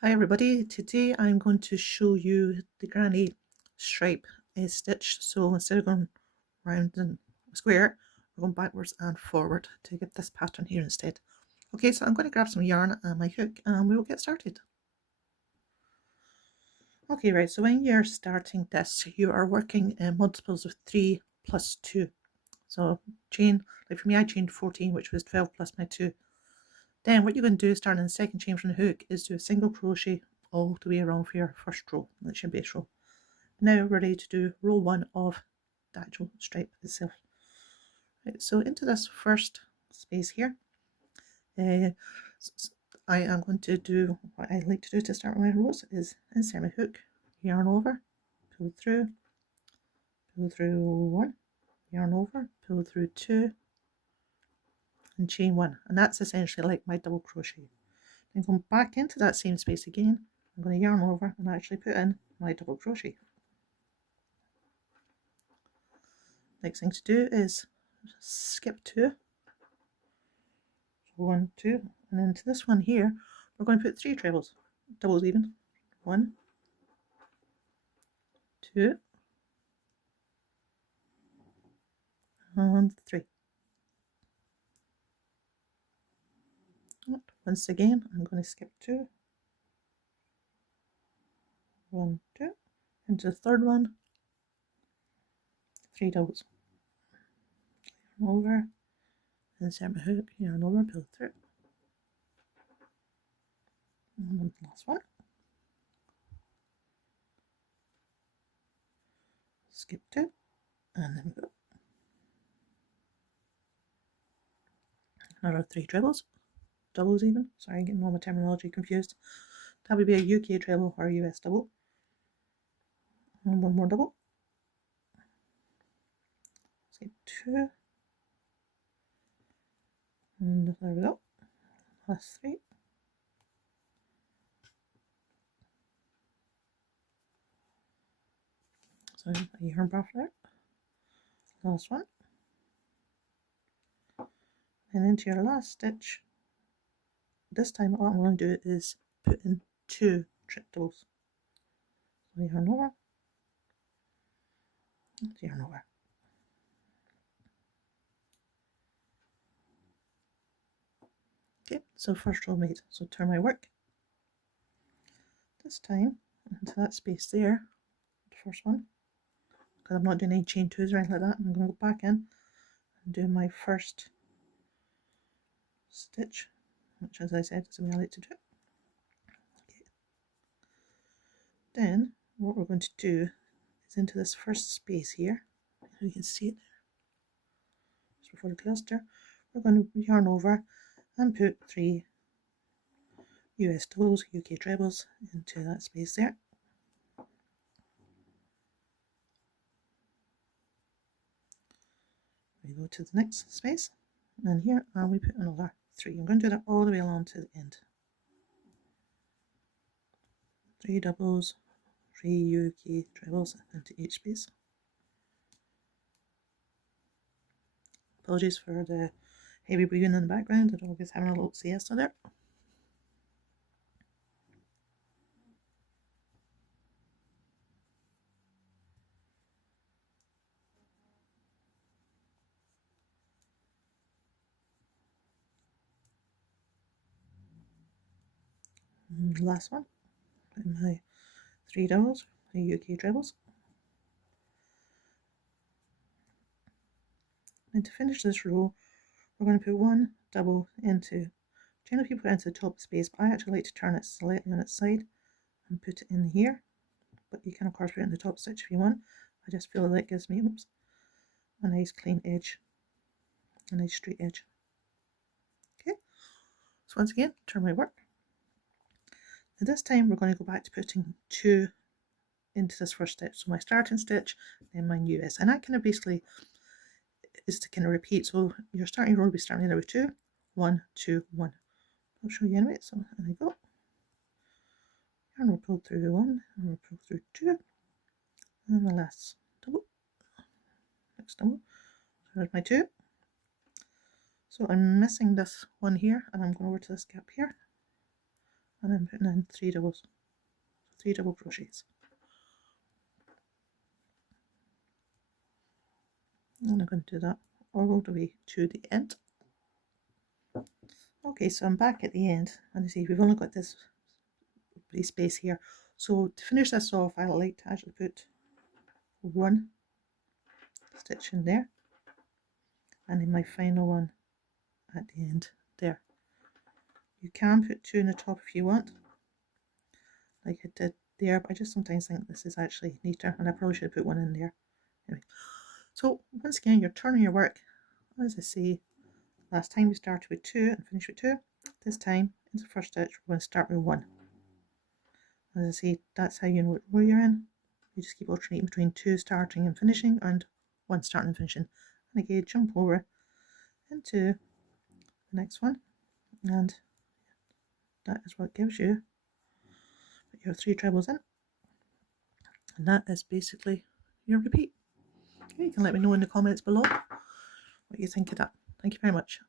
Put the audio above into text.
Hi everybody, today I'm going to show you the granny stripe stitch. So instead of going round and square, we're going backwards and forward to get this pattern here instead. Okay, so I'm going to grab some yarn and my hook and we will get started. Okay, right, so when you're starting this, you are working in multiples of 3 plus 2. So chain, like for me I chained 14, which was 12 plus my 2. Then what you're going to do starting in the second chain from the hook is do a single crochet all the way around for your first row. That's your base row. Now we're ready to do row 1 of the actual stripe itself. Right, so into this first space here, I am going to do what I like to do to start my rows is insert my hook, yarn over, pull through 1, yarn over, pull through 2, and chain 1, and that's essentially like my double crochet. Then come back into that same space again. I'm going to yarn over and actually put in my double crochet. Next thing to do is skip 2, 1, 2, and into this one here we're going to put 3 trebles, doubles even, 1, 2, and 3. Once again I'm going to skip 2, 1, 2, into the third one, 3 doubles, yarn over, insert my hook, yarn over, pull through, and last one, skip 2, and then go another 3 trebles, doubles even, sorry, getting all my terminology confused. That would be a UK treble or a US double, and 1 more double, skip 2, and there we go, last 3, so a yarn bar there, last one, and into your last stitch. This time what I'm going to do is put in 2 triples. So yarn over, yarn over. Okay, so first row made. So turn my work. This time into that space there, the first one, because I'm not doing any chain 2s or anything like that. I'm going to go back in and do my first stitch, which, as I said, is the way I like to do it. Okay. Then what we're going to do is into this first space here, you can see it there, just before the cluster, we're going to yarn over and put 3 US doubles, UK trebles into that space there. We go to the next space, and here we put another 3. I'm going to do that all the way along to the end. 3 doubles, 3 UK trebles into each space. Apologies for the heavy breathing in the background, the dog is having a little siesta there. And the last one, put in my 3 doubles, 3 UK trebles. And to finish this row, we're going to put 1 double into, generally people put it into the top space, but I actually like to turn it slightly on its side and put it in here. But you can of course put it in the top stitch if you want. I just feel that gives me a nice clean edge, a nice straight edge. Okay, so once again, turn my work. Now this time we're going to go back to putting 2 into this first stitch. So my starting stitch, then my US, and that kind of basically is to kind of repeat. So your starting row will be starting with 2, 1, 2, 1. I'll show you anyway. So there we go. And we'll pull through 1, and we'll pull through 2, and the last double, next double. So there's my 2. So I'm missing this one here, and I'm going over to this gap here, and I'm putting in 3 double crochets. And I'm going to do that all the way to the end. Okay, so I'm back at the end, and you see we've only got this space here. So to finish this off, I like to actually put 1 stitch in there, and then my final one at the end there. You can put 2 in the top if you want, like I did there, but I just sometimes think this is actually neater, and I probably should have put 1 in there. Anyway, so once again, you're turning your work, as I say, last time we started with 2 and finished with 2. This time, in the first stitch, we're going to start with 1. As I say, that's how you know what row you're in. You just keep alternating between 2 starting and finishing and 1 starting and finishing. And again, jump over into the next one, and that is what gives you your 3 trebles in, and that is basically your repeat. Okay, you can let me know in the comments below what you think of that. Thank you very much.